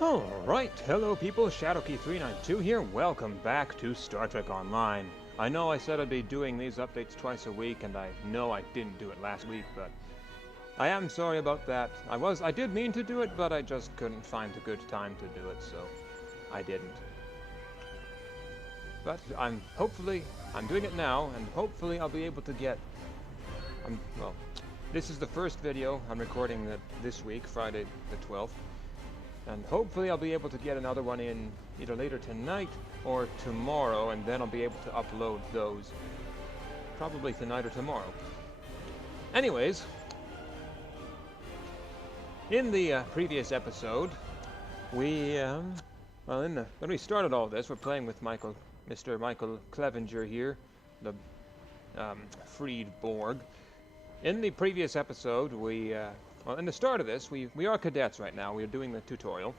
Alright, hello people, Shadowkey392 here. Welcome back to Star Trek Online. I know I said I'd be doing these updates twice a week, and I know I didn't do it last week, but I am sorry about that. I did mean to do it, but I just couldn't find a good time to do it, so I didn't. But I'm doing it now, and hopefully I'll be able to get, well, this is the first video I'm recording this week, Friday the 12th. And hopefully I'll be able to get another one in either later tonight or tomorrow, and then I'll be able to upload those probably tonight or tomorrow. Anyways, in the previous episode, when we started all this, we're playing with Mr. Michael Clevenger here, the freed Borg. In the previous episode, well, in the start of this, we are cadets right now. We are doing the tutorial.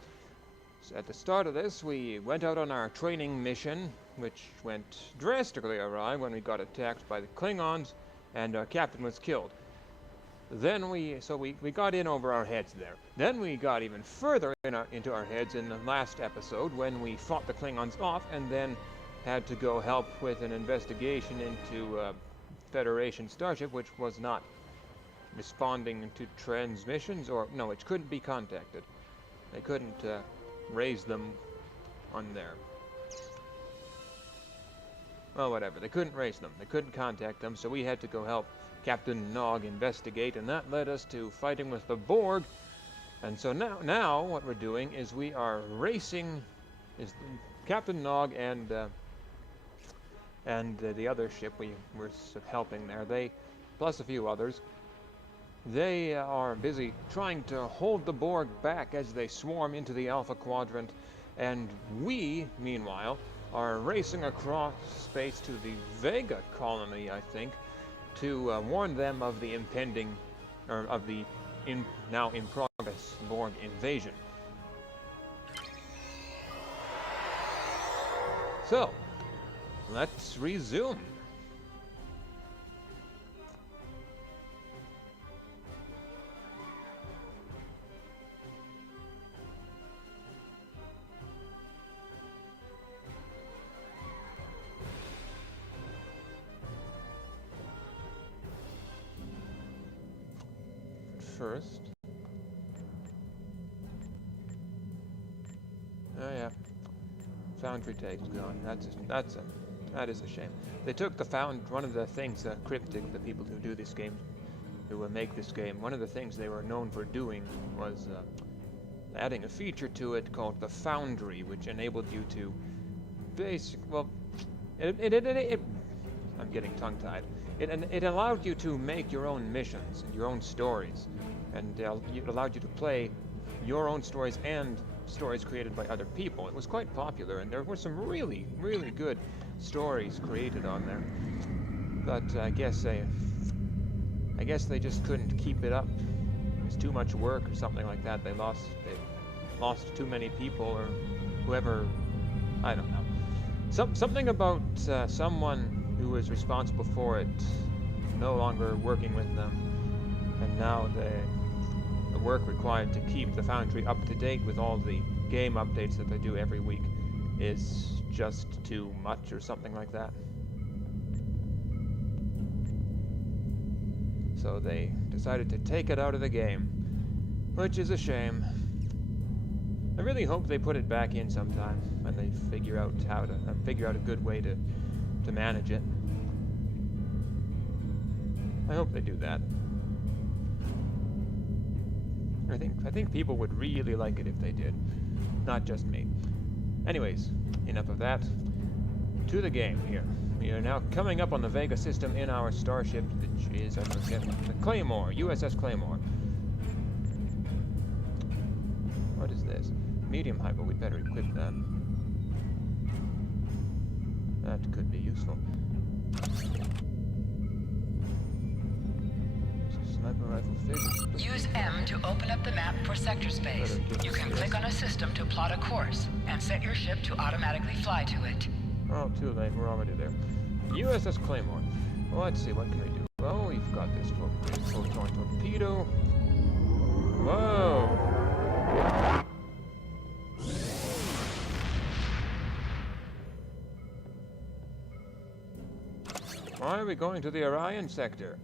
So at the start of this, we went out on our training mission, which went drastically awry when we got attacked by the Klingons, and our captain was killed. Then we got in over our heads there. Then we got even further into our heads in the last episode when we fought the Klingons off, and then had to go help with an investigation into Federation starship, which was not responding to transmissions, or no, it couldn't be contacted. They couldn't raise them on there. Well, whatever. They couldn't raise them. They couldn't contact them, so we had to go help Captain Nog investigate, and that led us to fighting with the Borg. And so now what we're doing is we are racing. Is Captain Nog and the other ship we were helping there. They plus a few others. They are busy trying to hold the Borg back as they swarm into the Alpha Quadrant, and we, meanwhile, are racing across space to the Vega colony, I think, to warn them of the impending, or of the now in progress Borg invasion. So, let's resume. First. Oh yeah. Foundry tag's gone. That is a shame. They took one of the things, Cryptic, the people who do this game, who make this game, one of the things they were known for doing was adding a feature to it called the Foundry, which enabled you to I'm getting tongue-tied. It allowed you to make your own missions and your own stories, and it allowed you to play your own stories and stories created by other people. It was quite popular, and there were some really, really good stories created on there. But I guess they just couldn't keep it up. It was too much work or something like that. They lost too many people, or whoever. I don't know. Something about someone who was responsible for it no longer working with them, and now the work required to keep the Foundry up to date with all the game updates that they do every week is just too much, or something like that. So they decided to take it out of the game, which is a shame. I really hope they put it back in sometime when they figure out a good way to manage it. I hope they do that. I think people would really like it if they did, not just me. Anyways, enough of that. To the game here. We are now coming up on the Vega system in our starship, which is, I forget, the Claymore, USS Claymore. What is this? Medium hypo, we better equip that. That could be useful. Sniper rifle figure. Use M to open up the map for sector space. You can click on a system to plot a course, and set your ship to automatically fly to it. Oh, too late, we're already there. USS Claymore. Well, let's see, what can we do? Well, we've got this photon torpedo. Whoa! Why are we going to the Orion sector?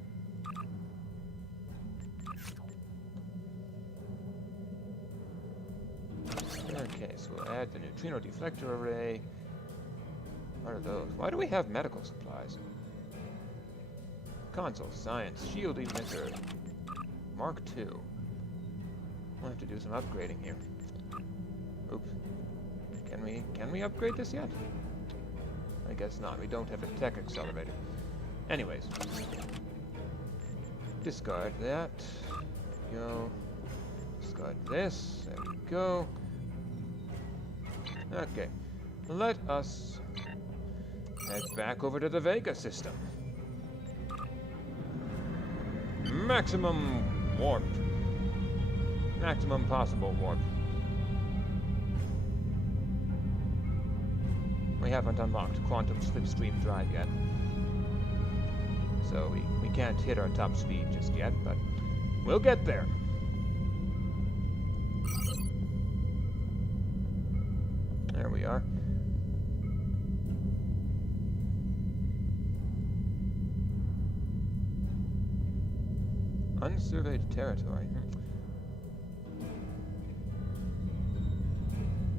Okay, so we'll add the neutrino deflector array. What are those? Why do we have medical supplies? Console science, shield emitter, Mark II. We'll have to do some upgrading here. Oops. Can we upgrade this yet? I guess not. We don't have a tech accelerator. Anyways. Discard that. Go. Discard this. There we go. Okay. Let us head back over to the Vega system. Maximum warp. Maximum possible warp. We haven't unlocked quantum slipstream drive yet. So we can't hit our top speed just yet, but we'll get there. There we are. Unsurveyed territory.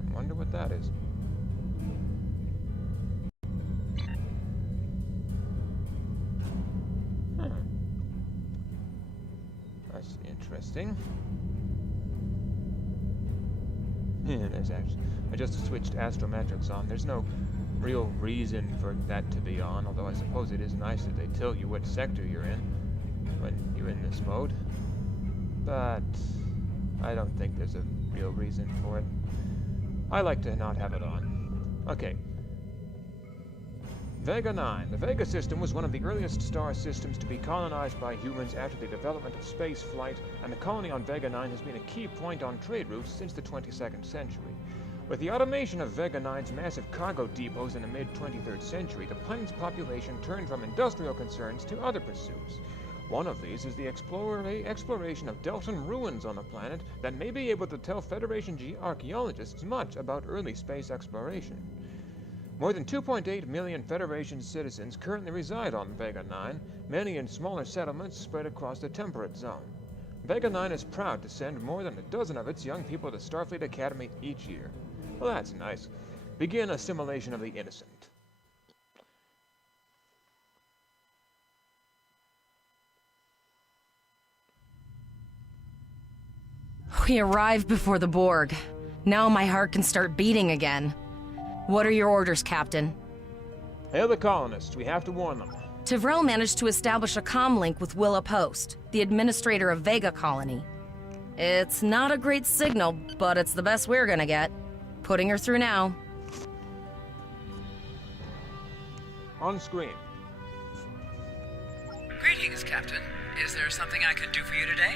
I wonder what that is. That's interesting. Yeah, there's actually... I just switched astrometrics on. There's no real reason for that to be on, although I suppose it is nice that they tell you what sector you're in when you're in this mode. But I don't think there's a real reason for it. I like to not have it on. Okay. Vega 9. The Vega system was one of the earliest star systems to be colonized by humans after the development of space flight, and the colony on Vega 9 has been a key point on trade routes since the 22nd century. With the automation of Vega 9's massive cargo depots in the mid-23rd century, the planet's population turned from industrial concerns to other pursuits. One of these is the exploration of Deltan ruins on the planet that may be able to tell Federation archaeologists much about early space exploration. More than 2.8 million Federation citizens currently reside on Vega 9, many in smaller settlements spread across the temperate zone. Vega 9 is proud to send more than a dozen of its young people to Starfleet Academy each year. Well, that's nice. Begin assimilation of the innocent. We arrived before the Borg. Now my heart can start beating again. What are your orders, Captain? Hail the colonists. We have to warn them. Tivrel managed to establish a comm link with Willa Post, the administrator of Vega Colony. It's not a great signal, but it's the best we're gonna get. Putting her through now. On screen. Greetings, Captain. Is there something I can do for you today?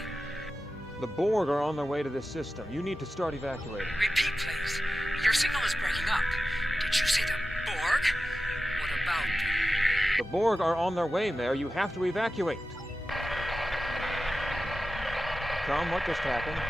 The Borg are on their way to this system. You need to start evacuating. Repeat, please. Your signal is breaking up. Did you say the Borg? What about them? The Borg are on their way, Mayor. You have to evacuate. Tom, what just happened?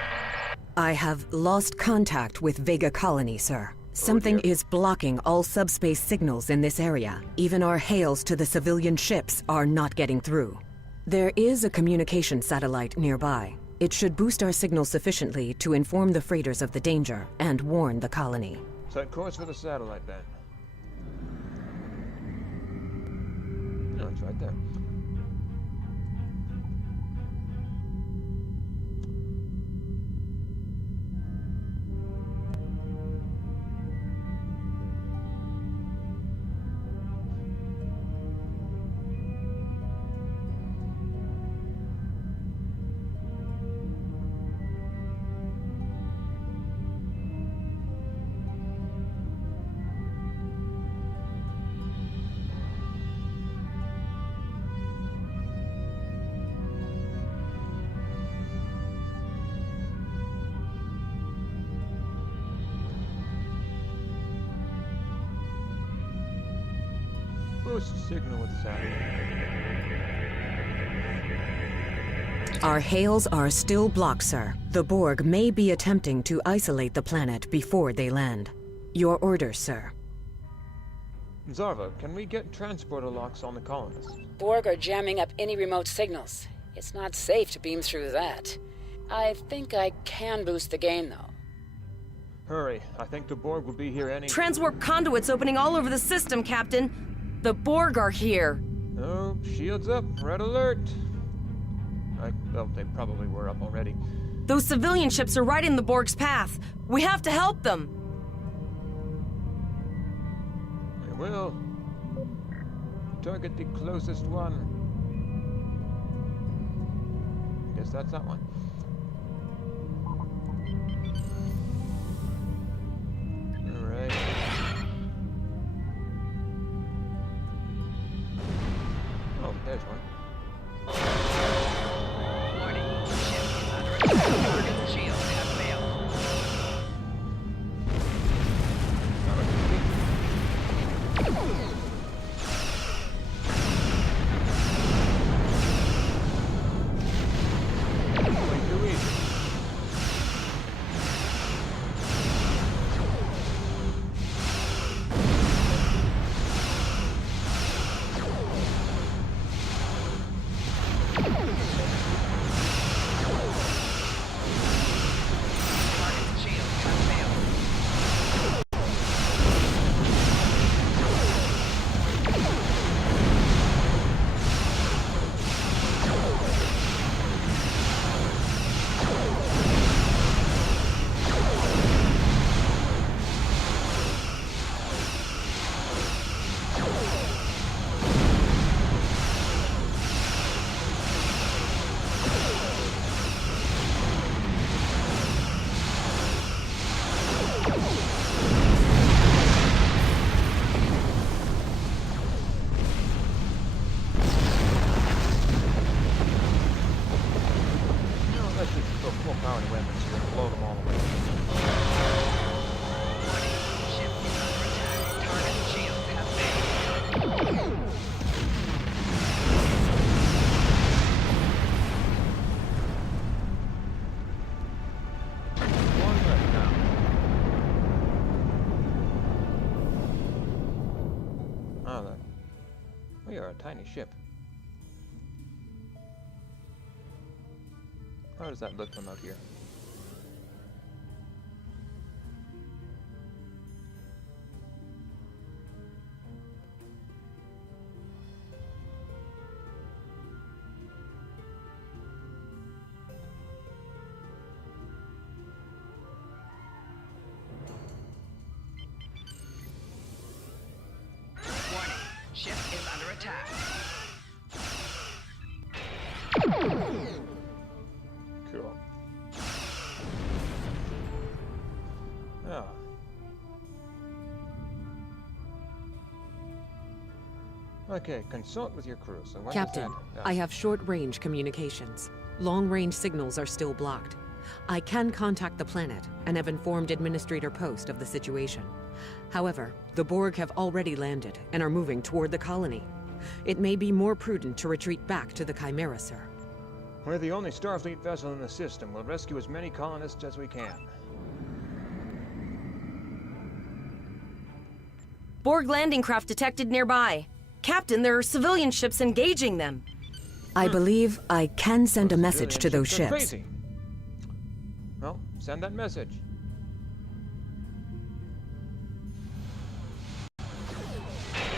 I have lost contact with Vega Colony, sir. Something is blocking all subspace signals in this area. Even our hails to the civilian ships are not getting through. There is a communication satellite nearby. It should boost our signal sufficiently to inform the freighters of the danger and warn the colony. Set course for the satellite, then. No, it's right there. Boost signal with satellite. Our hails are still blocked, sir. The Borg may be attempting to isolate the planet before they land. Your orders, sir. Zarva, can we get transporter locks on the colonists? Borg are jamming up any remote signals. It's not safe to beam through that. I think I can boost the gain, though. Hurry, I think the Borg will be here any— Transwarp conduits opening all over the system, Captain. The Borg are here. Oh, shields up, red alert. Well, they probably were up already. Those civilian ships are right in the Borg's path. We have to help them. We will. Target the closest one. I guess that's that one. Alright. Oh, there's one. Warning. Ship is under attack. Target shields have failed. We are a tiny ship. How does that look from out here? Warning. Ship is under attack. Cool. Ah. Okay, consult with your crew. So when Captain, does that- I have short-range communications. Long-range signals are still blocked. I can contact the planet and have informed Administrator Post of the situation. However, the Borg have already landed and are moving toward the colony. It may be more prudent to retreat back to the Chimera, sir. We're the only Starfleet vessel in the system. We'll rescue as many colonists as we can. Borg landing craft detected nearby. Captain, there are civilian ships engaging them. I believe I can send a message to those Civilian ships. are crazy. Well, send that message.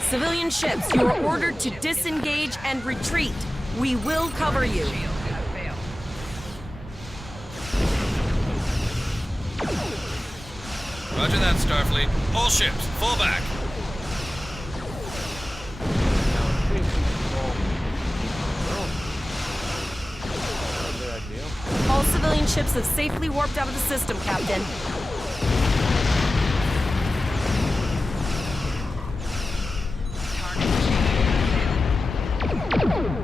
Civilian ships, you are ordered to disengage and retreat. We will cover you. Shields have failed. Roger that, Starfleet. All ships, fall back. Now, in case these small— Not a bad deal. All civilian ships have safely warped out of the system, Captain. Target shields have failed.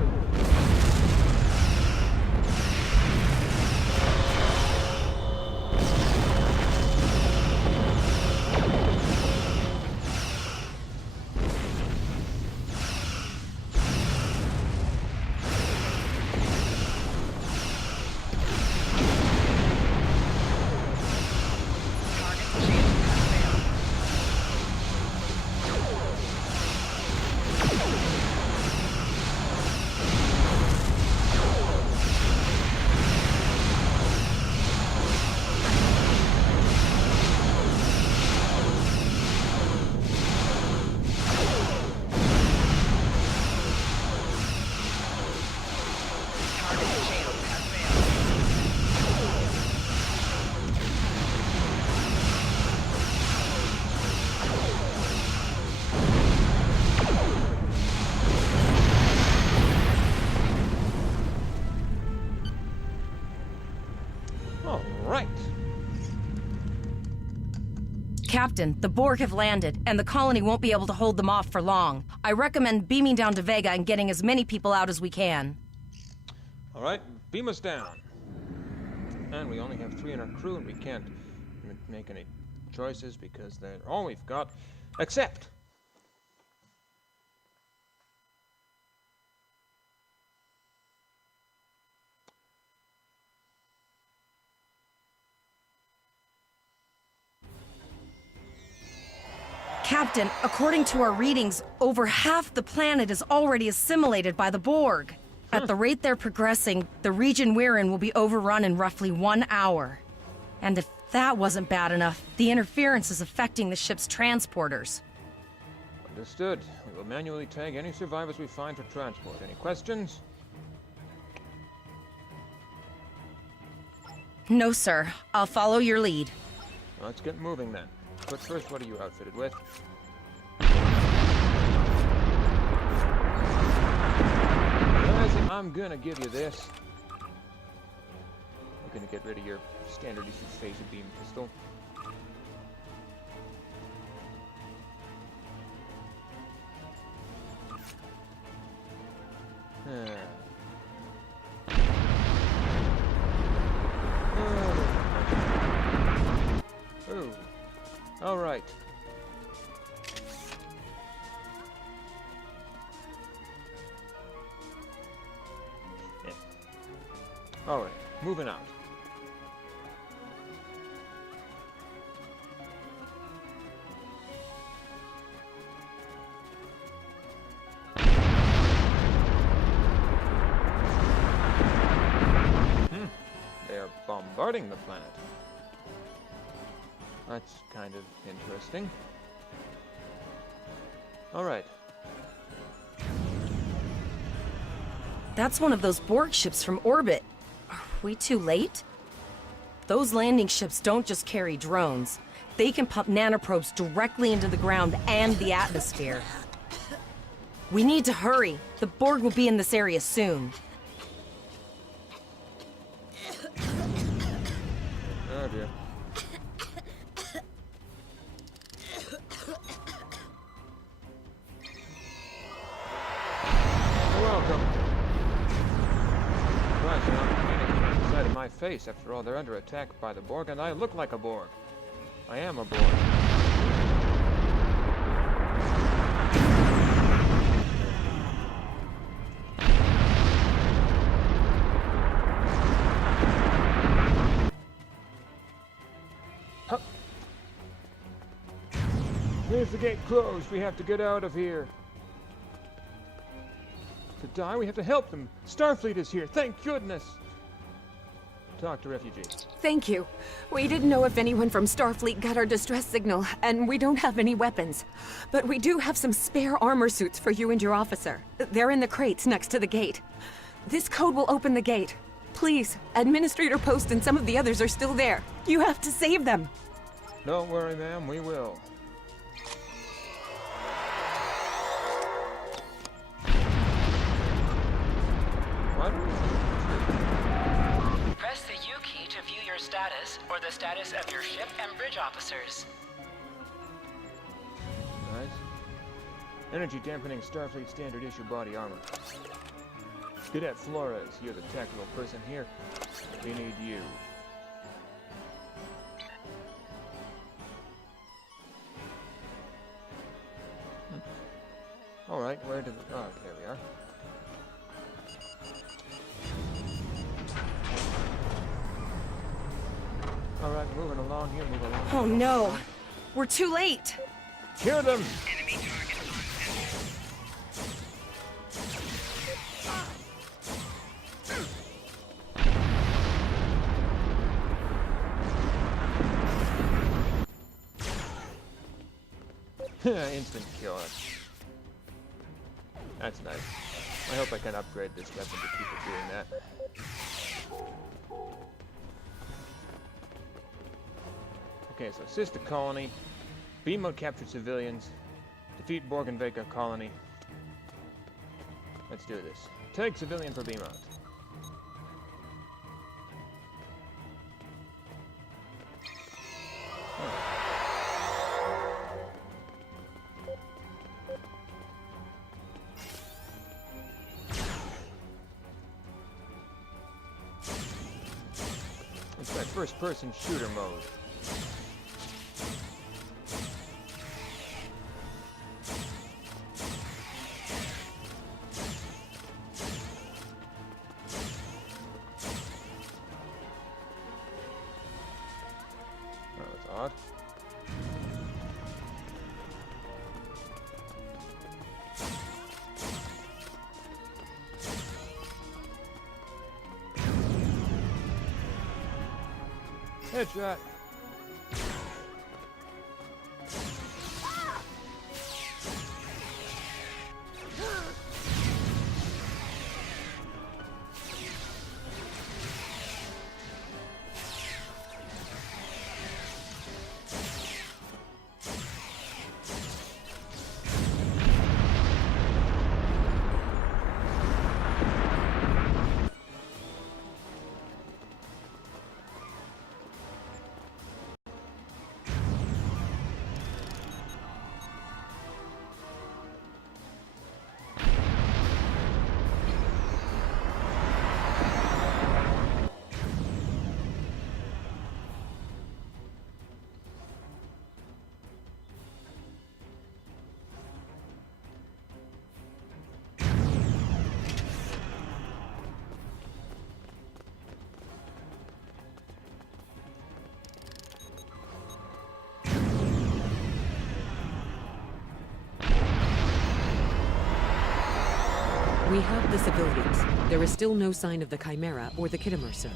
Captain, the Borg have landed, and the colony won't be able to hold them off for long. I recommend beaming down to Vega and getting as many people out as we can. All right, beam us down. And we only have 3 in our crew, and we can't make any choices because they're all we've got. Accept! Captain, according to our readings, over half the planet is already assimilated by the Borg. At the rate they're progressing, the region we're in will be overrun in roughly 1 hour. And if that wasn't bad enough, the interference is affecting the ship's transporters. Understood. We will manually tag any survivors we find for transport. Any questions? No, sir. I'll follow your lead. Let's get moving then. But first, what are you outfitted with? I'm gonna give you this. I'm gonna get rid of your standard issue phaser beam pistol. Oh. All right. All right, moving out. They are bombarding the planet. That's kind of interesting. All right. That's one of those Borg ships from orbit. Are we too late? Those landing ships don't just carry drones. They can pump nanoprobes directly into the ground and the atmosphere. We need to hurry. The Borg will be in this area soon. Oh dear. Welcome. Right, so I'm panicking at the sight of my face. After all, they're under attack by the Borg, and I look like a Borg. I am a Borg. Huh. Leave the gate closed. We have to get out of here. To die, we have to help them. Starfleet is here. Thank goodness. Talk to refugees. Thank you. We didn't know if anyone from Starfleet got our distress signal, and we don't have any weapons. But we do have some spare armor suits for you and your officer. They're in the crates next to the gate. This code will open the gate. Please, Administrator Post and some of the others are still there. You have to save them. Don't worry, ma'am. We will. What? Press the U key to view your status or the status of your ship and bridge officers. Nice. Energy dampening Starfleet standard issue body armor. Cadet Flores, you're the tactical person here. We need you. All right, where did? Oh, there we are. All right, moving along here, moving along. Oh no! We're too late! Hear them! Enemy target Instant kill. That's nice. I hope I can upgrade this weapon to keep it doing that. Okay, so assist the colony, beam out captured civilians, defeat Borg and Vega colony. Let's do this. Take civilian for beam out. It's like first-person shooter mode. Oh, that's odd. Headshot. We have the civilians. There is still no sign of the Chimera or the Kittimer, sir.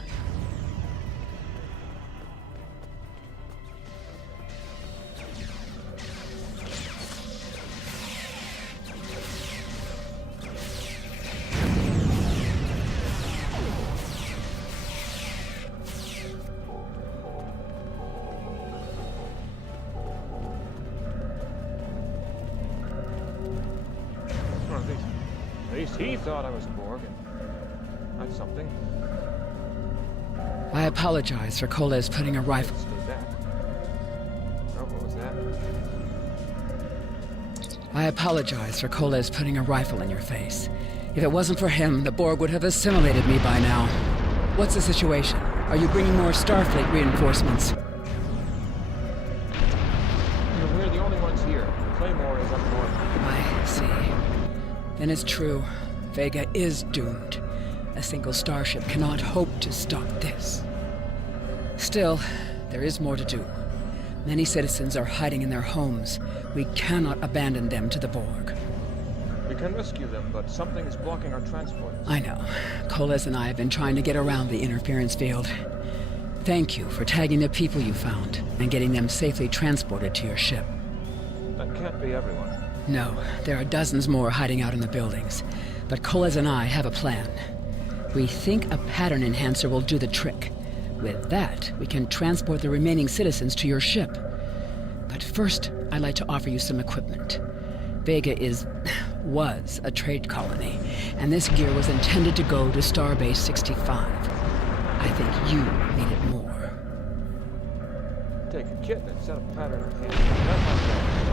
At least he thought I was Borg, and that's something. I apologize for Coles putting a rifle. Stay back. Oh, what was that? I apologize for Coles putting a rifle in your face. If it wasn't for him, the Borg would have assimilated me by now. What's the situation? Are you bringing more Starfleet reinforcements? We're the only ones here. Claymore is up north. I see. Then it's true. Vega is doomed. A single starship cannot hope to stop this. Still, there is more to do. Many citizens are hiding in their homes. We cannot abandon them to the Borg. We can rescue them, but something is blocking our transport. I know. Coles and I have been trying to get around the interference field. Thank you for tagging the people you found and getting them safely transported to your ship. That can't be everyone. No, there are dozens more hiding out in the buildings. But Coles and I have a plan. We think a pattern enhancer will do the trick. With that, we can transport the remaining citizens to your ship. But first, I'd like to offer you some equipment. Vega was a trade colony, and this gear was intended to go to Starbase 65. I think you need it more. Take a kit and set up a pattern enhancer.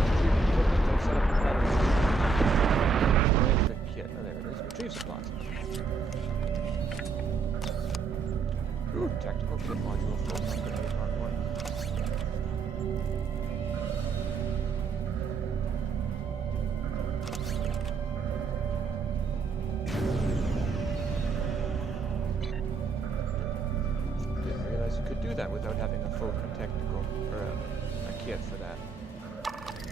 Retrieve equipment and set up a pattern enhancer. Where's the kit? Oh, there it is. Retrieve supplies. Ooh, tactical kit module for grenade part 1. Didn't realize you could do that without having a full technical, or a kit for that.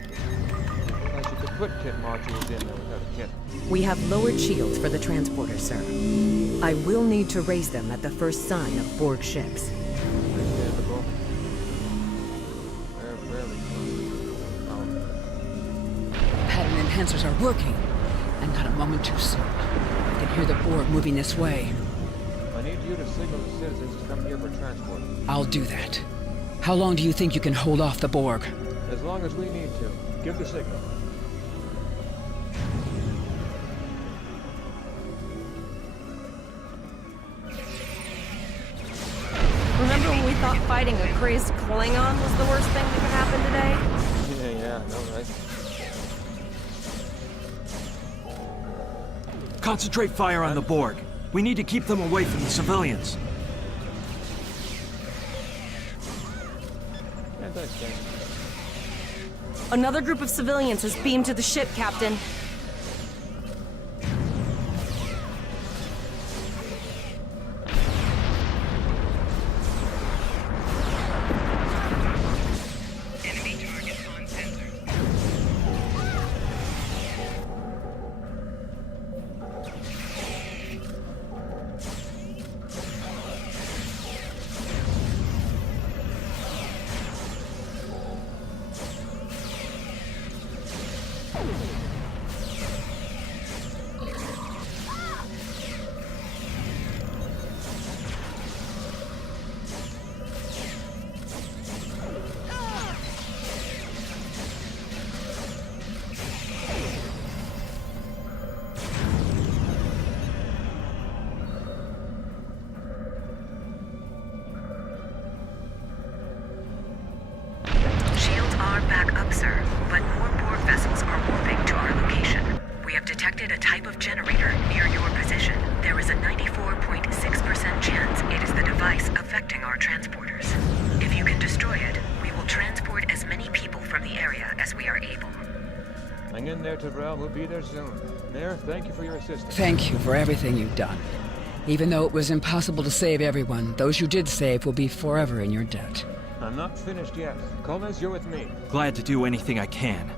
Didn't realize you could put kit modules in there without a kit. We have lowered shields for the transporter, sir. I will need to raise them at the first sign of Borg ships. Understandable. Rarely. Pattern enhancers are working, and not a moment too soon. I can hear the Borg moving this way. I need you to signal the citizens to come here for transport. I'll do that. How long do you think you can hold off the Borg? As long as we need to. Give the signal. Remember when we thought fighting a crazed Klingon was the worst thing that could happen today? Yeah, no, right? Concentrate fire on the Borg. We need to keep them away from the civilians. Yeah, thanks, Ken. Another group of civilians has beamed to the ship, Captain. Shields are back up, sir, but more Borg vessels are warping to our location. We have detected a type of generator near your position. There is a 94.6% chance it is the device affecting our transporters. If you can destroy it, we will transport as many people from the area as we are able. Hang in there, Tyrell. We'll be there soon. Mayor, thank you for your assistance. Thank you for everything you've done. Even though it was impossible to save everyone, those you did save will be forever in your debt. I'm not finished yet. Gomez, you're with me. Glad to do anything I can.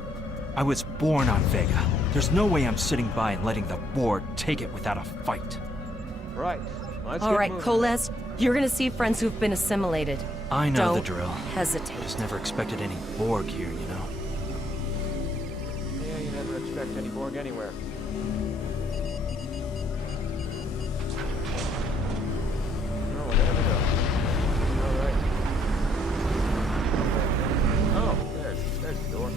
I was born on Vega. There's no way I'm sitting by and letting the Borg take it without a fight. Right. Let's All get right, moving. Koles, you're gonna see friends who've been assimilated. I know the Don't drill. hesitate. Just never expected any Borg here, you know? Yeah, you never expect any Borg anywhere. Oh, there we go. All right. Oh, there's the door.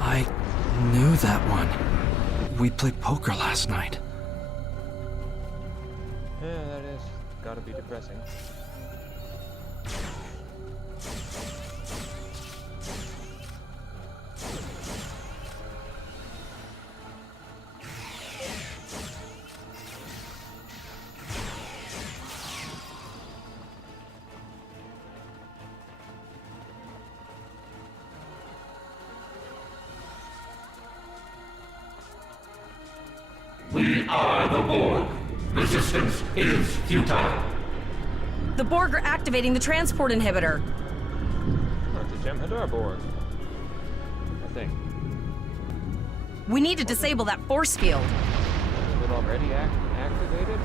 I knew that one. We played poker last night. Yeah, that is gotta be depressing. We are the Borg. Resistance is futile. The Borg are activating the transport inhibitor. Oh, it's a Jem'Hadar Borg. I think. We need to disable that force field. Is it already activated?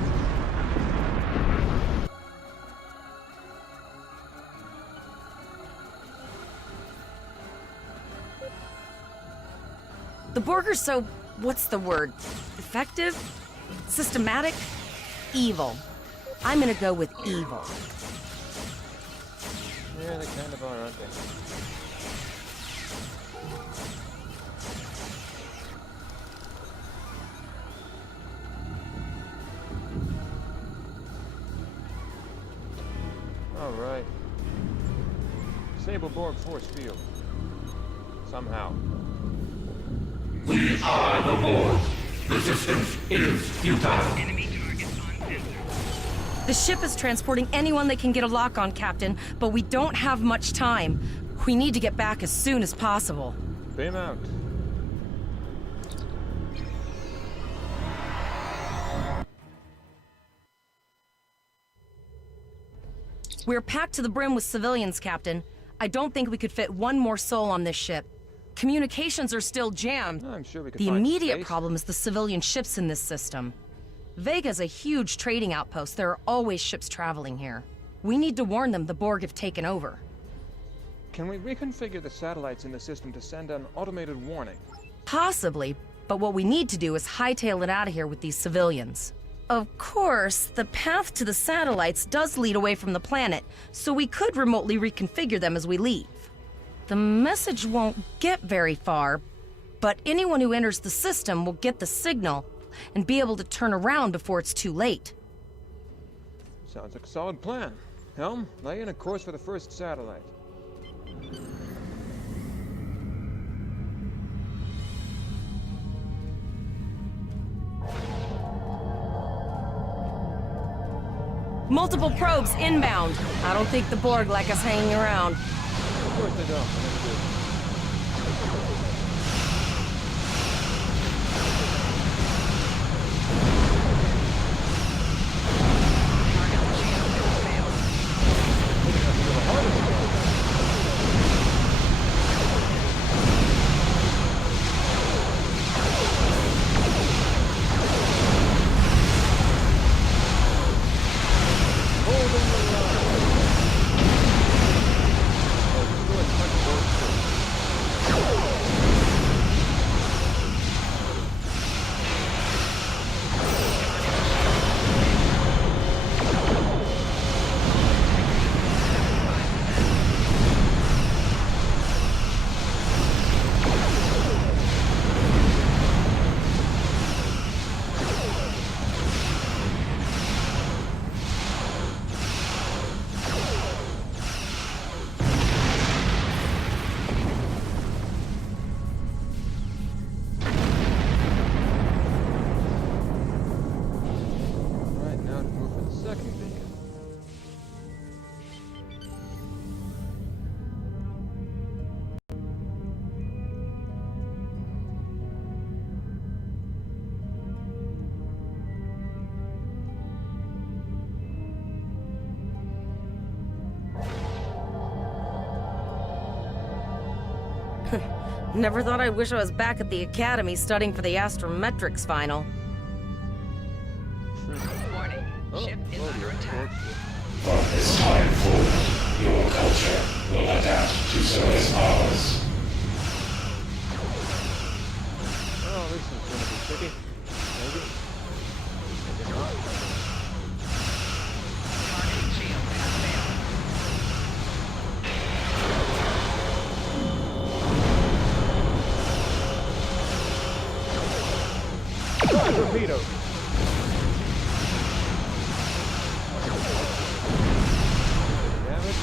The Borg are so, what's the word? Effective? Systematic? Evil. I'm gonna go with evil. Yeah, they kind of are, aren't they? All right. Disable Borg force field. Somehow. We are the Borg. Resistance is futile. The ship is transporting anyone they can get a lock on, Captain, but we don't have much time. We need to get back as soon as possible. Beam out. We're packed to the brim with civilians, Captain. I don't think we could fit one more soul on this ship. Communications are still jammed. I'm sure we could The find immediate space. problem is the civilian ships in this system. Vega's a huge trading outpost. There are always ships traveling here. We need to warn them the Borg have taken over. can we reconfigure the satellites in the system to send an automated warning? Possibly, but what we need to do is hightail it out of here with these civilians. Of course, the path to the satellites does lead away from the planet, so we could remotely reconfigure them as we leave. The message won't get very far, but anyone who enters the system will get the signal and be able to turn around before it's too late. Sounds like a solid plan. Helm, lay in a course for the first satellite. Multiple probes inbound. I don't think the Borg like us hanging around. Of course they don't. They never do. Never thought I'd wish I was back at the academy studying for the astrometrics final. Warning. Ship is under attack. From this time forward, your culture will adapt to service powers. Oh, this is gonna be tricky. Maybe. Maybe not. Targeting shield has failed. Torpedo! Damage.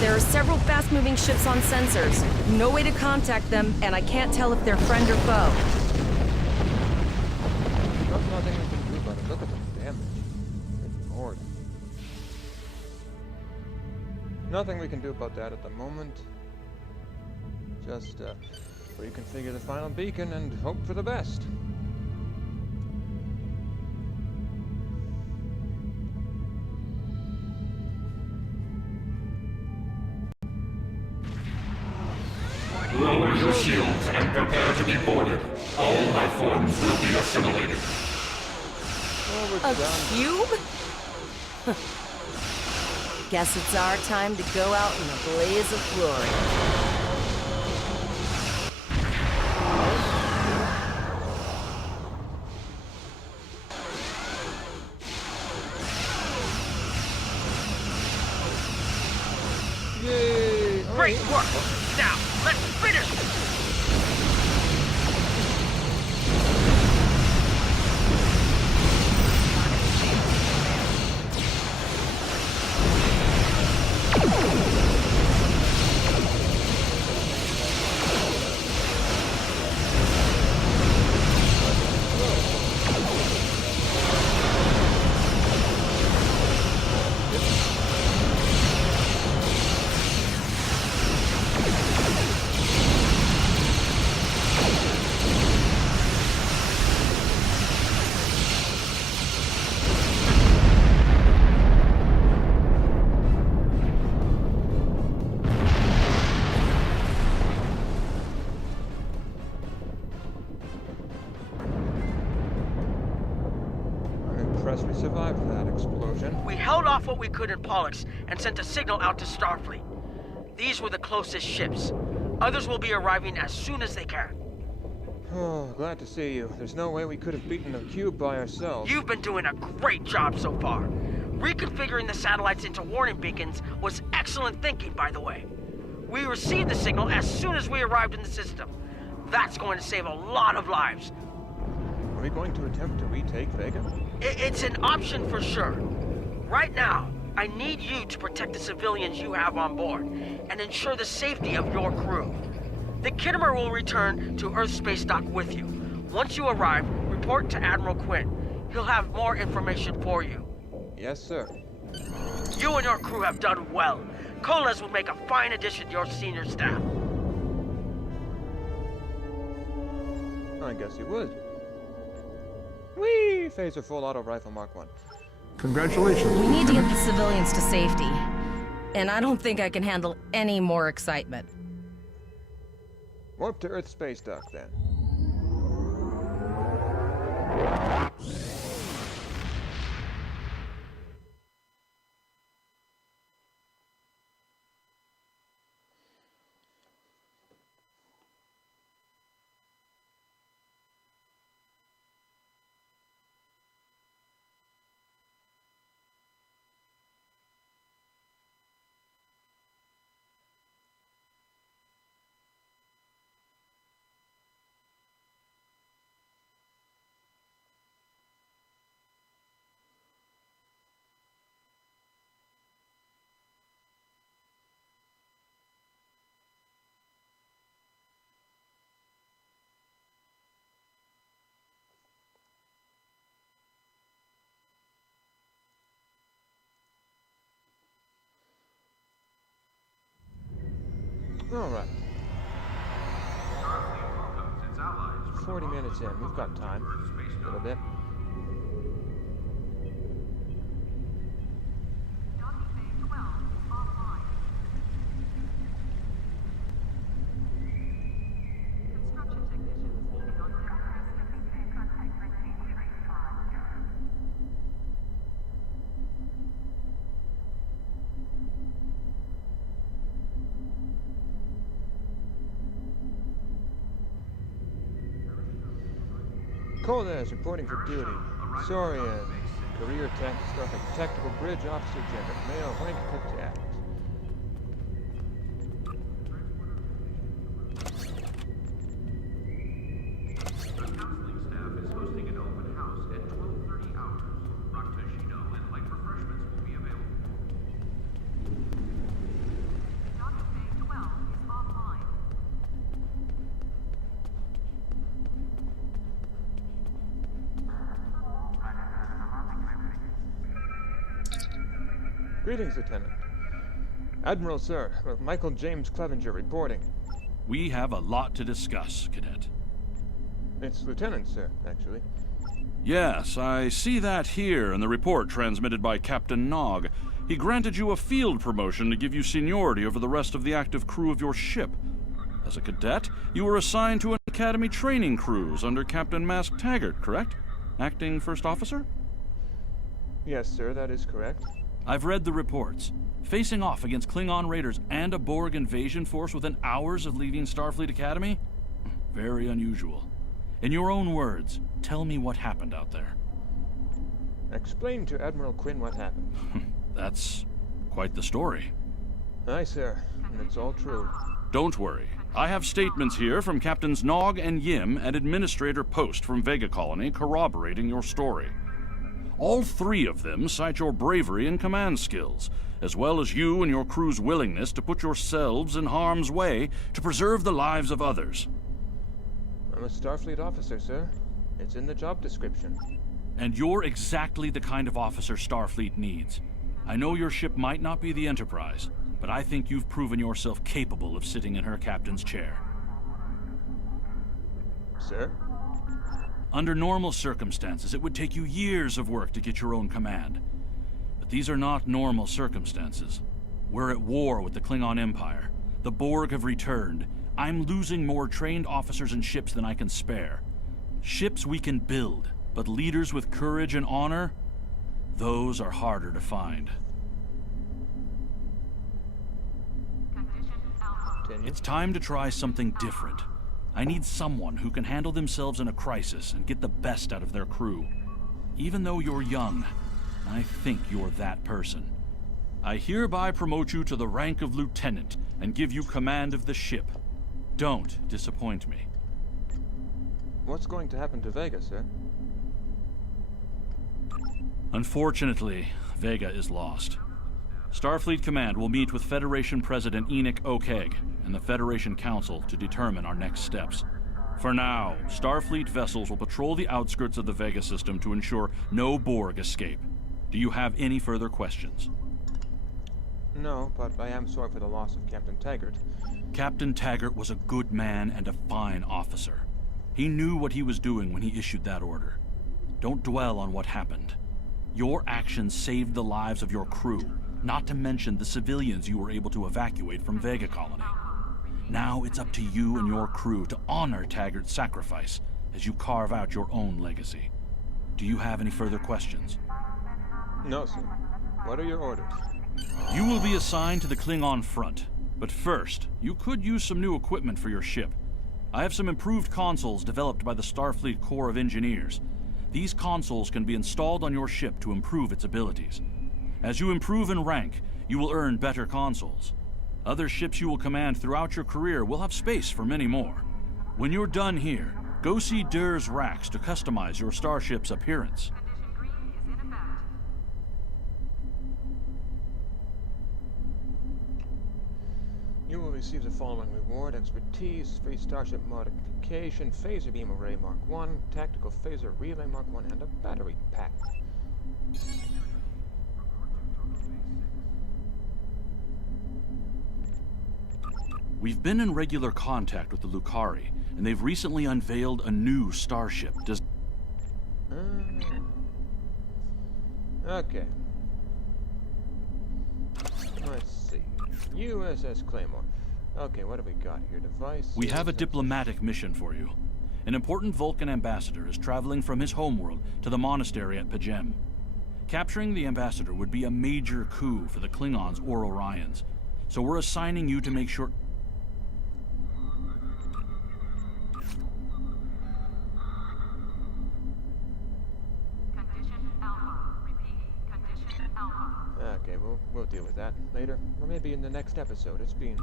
There are several fast-moving ships on sensors. No way to contact them, and I can't tell if they're friend or foe. There's nothing we can do about it. Look at the damage. Good lord. Nothing we can do about that at the moment. Just reconfigure the final beacon and hope for the best. Lower your shields and prepare to be boarded. All life forms will be assimilated. Oh, we're A done. cube? Guess it's our time to go out in a blaze of glory. Yay! Great work! Now, let's finish this! promotion. We held off what we could in Pollux and sent a signal out to Starfleet. These were the closest ships. Others will be arriving as soon as they can. Oh, glad to see you. There's no way we could have beaten the cube by ourselves. You've been doing a great job so far. Reconfiguring the satellites into warning beacons was excellent thinking, by the way. We received the signal as soon as we arrived in the system. That's going to save a lot of lives. Are we going to attempt to retake Vega? It's an option for sure. Right now, I need you to protect the civilians you have on board and ensure the safety of your crew. The Kittimer will return to Earth Space Dock with you. Once you arrive, report to Admiral Quinn. He'll have more information for you. Yes, sir. You and your crew have done well. Coles will make a fine addition to your senior staff. I guess he would. Whee! Phaser full auto rifle Mark 1. Congratulations. We need to get the civilians to safety. And I don't think I can handle any more excitement. Warp to Earth Space Dock, then. All right. 40 minutes in. We've got time. A little bit. Coles reporting for duty. Saurian, career tech, Starfleet Tactical Bridge Officer Gender, male, rank cadet. The counseling staff is hosting an open house at 12:30 hours. Rockfishino and light refreshments will be available. Docking Bay 12 is offline. Greetings, Lieutenant. Admiral, sir. Michael James Clevenger reporting. We have a lot to discuss, Cadet. It's Lieutenant, sir, actually. Yes, I see that here in the report transmitted by Captain Nog. He granted you a field promotion to give you seniority over the rest of the active crew of your ship. As a cadet, you were assigned to an Academy training cruise under Captain Mask Taggart, correct? Acting First Officer? Yes, sir, that is correct. I've read the reports. Facing off against Klingon raiders and a Borg invasion force within hours of leaving Starfleet Academy? Very unusual. In your own words, tell me what happened out there. Explain to Admiral Quinn what happened. That's quite the story. Aye, sir, and it's all true. Don't worry. I have statements here from Captains Nog and Yim and Administrator Post from Vega Colony corroborating your story. All three of them cite your bravery and command skills, as well as you and your crew's willingness to put yourselves in harm's way to preserve the lives of others. I'm a Starfleet officer, sir. It's in the job description. And you're exactly the kind of officer Starfleet needs. I know your ship might not be the Enterprise, but I think you've proven yourself capable of sitting in her captain's chair. Sir? Under normal circumstances, it would take you years of work to get your own command. But these are not normal circumstances. We're at war with the Klingon Empire. The Borg have returned. I'm losing more trained officers and ships than I can spare. Ships we can build, but leaders with courage and honor? Those are harder to find. Continue. It's time to try something different. I need someone who can handle themselves in a crisis and get the best out of their crew. Even though you're young, I think you're that person. I hereby promote you to the rank of lieutenant and give you command of the ship. Don't disappoint me. What's going to happen to Vega, sir? Unfortunately, Vega is lost. Starfleet Command will meet with Federation President Enoch O'Keg and the Federation Council to determine our next steps. For now, Starfleet vessels will patrol the outskirts of the Vega system to ensure no Borg escape. Do you have any further questions? No, but I am sorry for the loss of Captain Taggart. Captain Taggart was a good man and a fine officer. He knew what he was doing when he issued that order. Don't dwell on what happened. Your actions saved the lives of your crew, not to mention the civilians you were able to evacuate from Vega Colony. Now it's up to you and your crew to honor Taggart's sacrifice as you carve out your own legacy. Do you have any further questions? No, sir. What are your orders? You will be assigned to the Klingon front, but first, you could use some new equipment for your ship. I have some improved consoles developed by the Starfleet Corps of Engineers. These consoles can be installed on your ship to improve its abilities. As you improve in rank, you will earn better consoles. Other ships you will command throughout your career will have space for many more. When you're done here, go see Durr's racks to customize your starship's appearance. You will receive the following reward: expertise, free starship modification, phaser beam array Mark 1, tactical phaser relay Mark 1, and a battery pack. We've been in regular contact with the Lucari, and they've recently unveiled a new starship. Okay. Let's see. USS Claymore. Okay, what have we got here? Device. We have a diplomatic mission for you. An important Vulcan ambassador is traveling from his homeworld to the monastery at Pajem. Capturing the ambassador would be a major coup for the Klingons or Orions, so we're assigning you to make sure... Okay, we'll deal with that later, or maybe in the next episode. It's been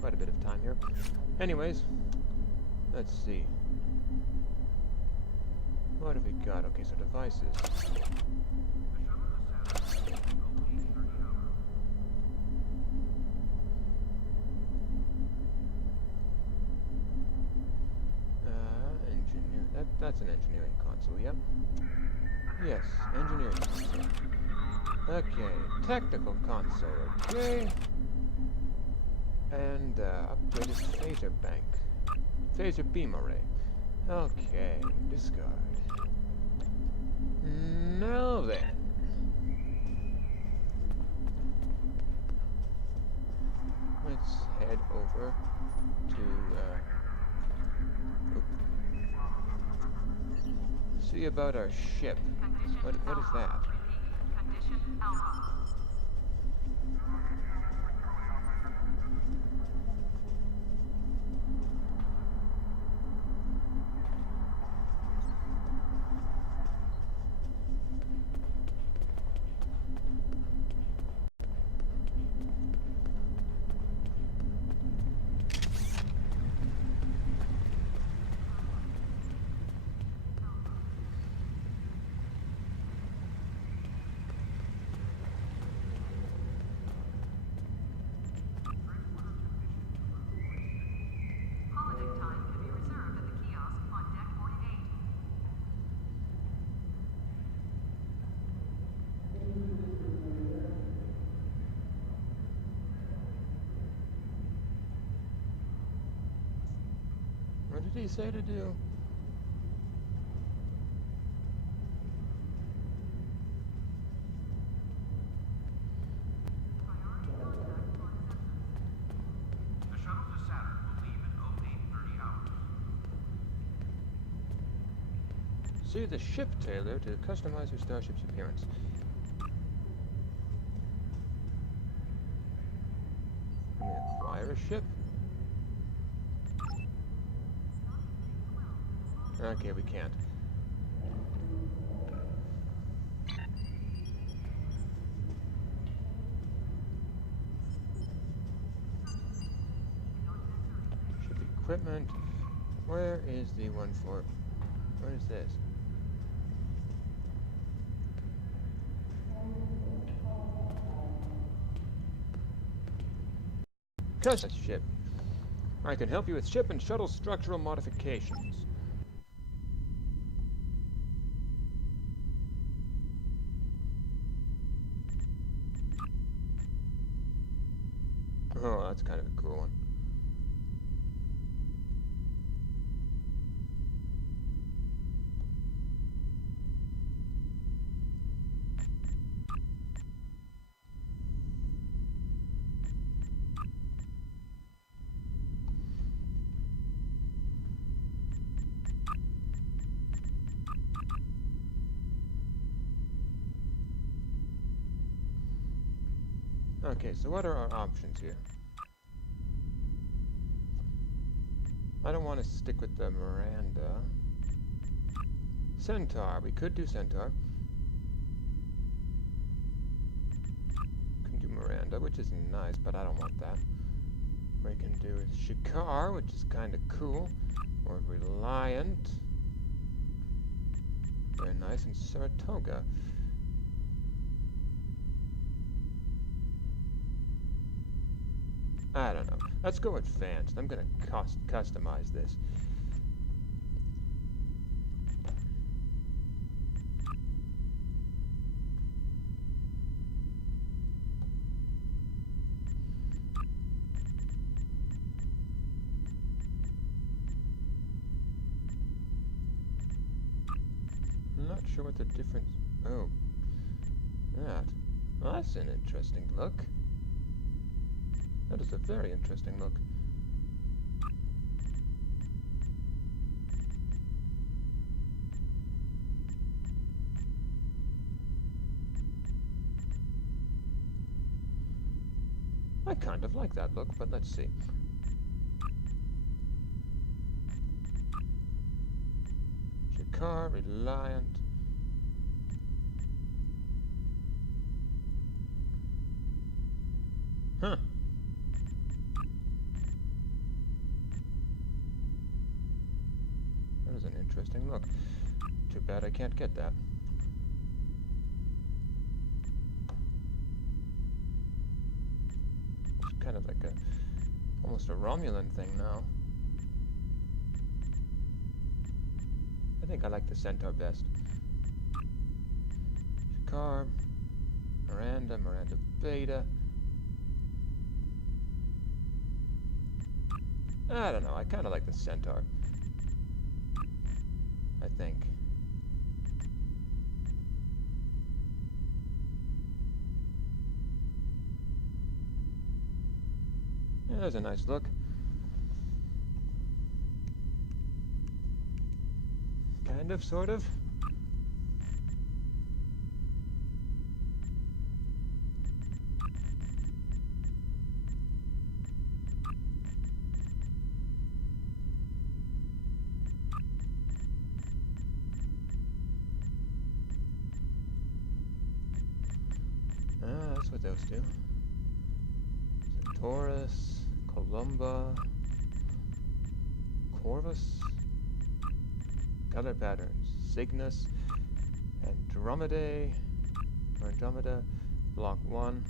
quite a bit of time here. Anyways, let's see. What have we got? Okay, so devices. Engineer. That's an engineering console. Yep. Yes, engineering console. Okay, technical console, okay. And upgraded phaser bank. Phaser beam array. Okay, discard. Now then. Let's head over to see about our ship. What is that? What did he say to do? The shuttle to Saturn will leave in 0830 hours. See the ship tailor to customize your starship's appearance. fire a ship? Okay, we can't. Ship equipment. Where is the one for... What is this? Custom ship. I can help you with ship and shuttle structural modifications. Oh, that's kind of a cool one. Okay, so what are our options here? I don't want to stick with the Miranda. Centaur. We could do Centaur. Can do Miranda, which is nice, but I don't want that. We can do Shikar, which is kind of cool. Or Reliant. Very nice. And Saratoga. I don't know. Let's go advanced. I'm gonna customize this. I'm not sure what the difference... Oh. That. Well, that's an interesting look. That is a very interesting look. I kind of like that look, but let's see. Shikar, Reliant. Huh. That is an interesting look. Too bad I can't get that. It's kind of like almost a Romulan thing now. I think I like the Centaur best. Shikar, Miranda Beta. I don't know, I kind of like the Centaur. I think. Yeah, there's a nice look. Kind of, sort of. That's what those do. Centaurus, Columba, Corvus, color patterns, Cygnus, Andromeda, Block 1,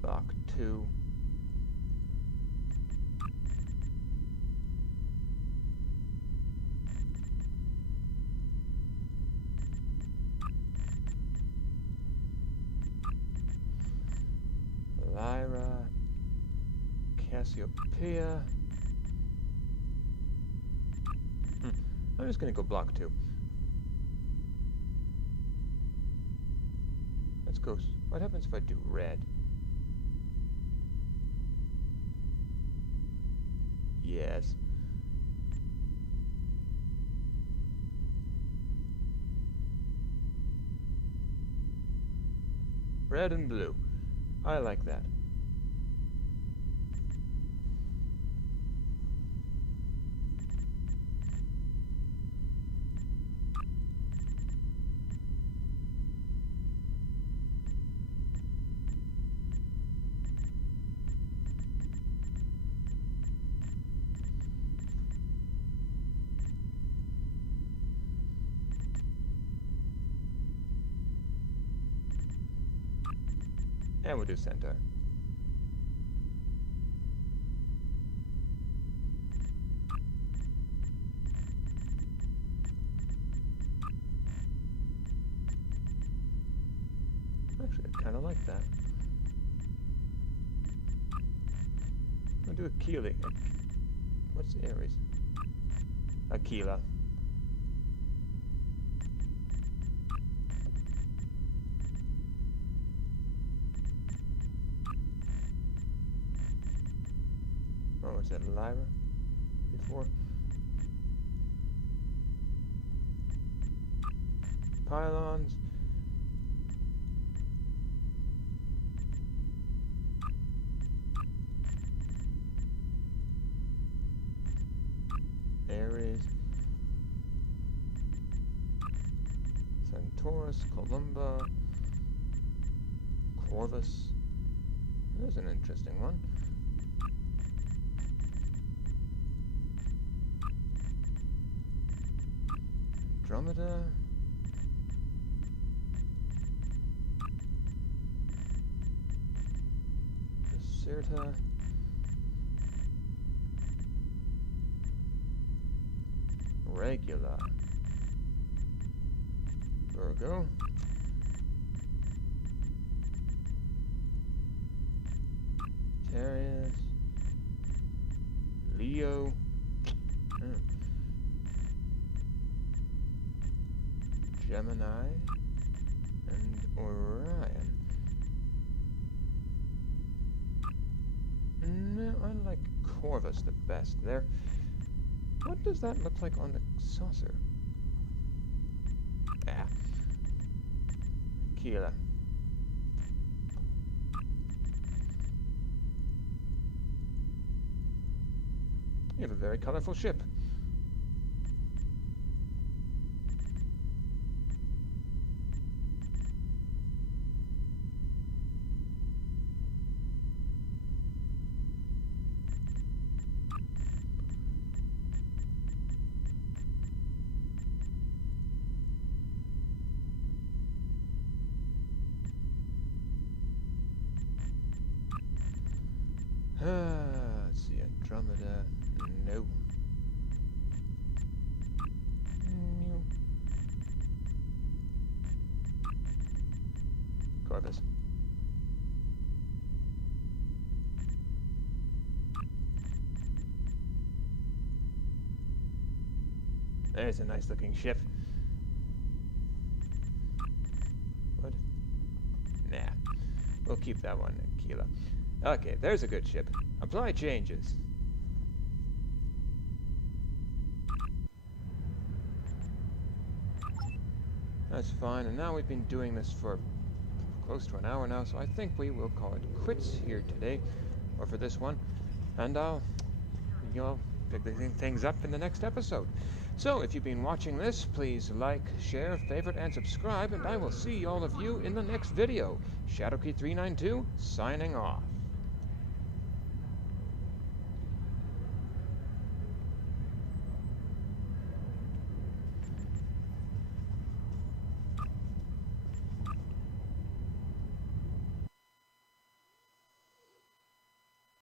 Block 2, Lyra, Cassiopeia. I'm just gonna go Block 2. Let's go. What happens if I do red? Yes. Red and blue. I like that. And we'll do center. Actually, I kind of like that. I'll do Aquila. What's Aries? Aquila. Oh, was that Lyra before? Pylons. Aries. Centaurus, Columba, Corvus. There's an interesting one. Andromeda. Lacerta. Regula. Virgo. Aquarius. Leo. Gemini. And Orion. No, I like Corvus the best. There. What does that look like on the saucer? Ah. Aquila. You have a very colorful ship. Let's see, Andromeda. No. No. Corvus. There's a nice looking ship. What? Nah. We'll keep that one, Aquila. Okay, there's a good ship. Apply changes. That's fine, and now we've been doing this for close to an hour now, so I think we will call it quits here today, or for this one, and I'll, pick things up in the next episode. So, if you've been watching this, please like, share, favorite, and subscribe, and I will see all of you in the next video. Shadowkey392, signing off.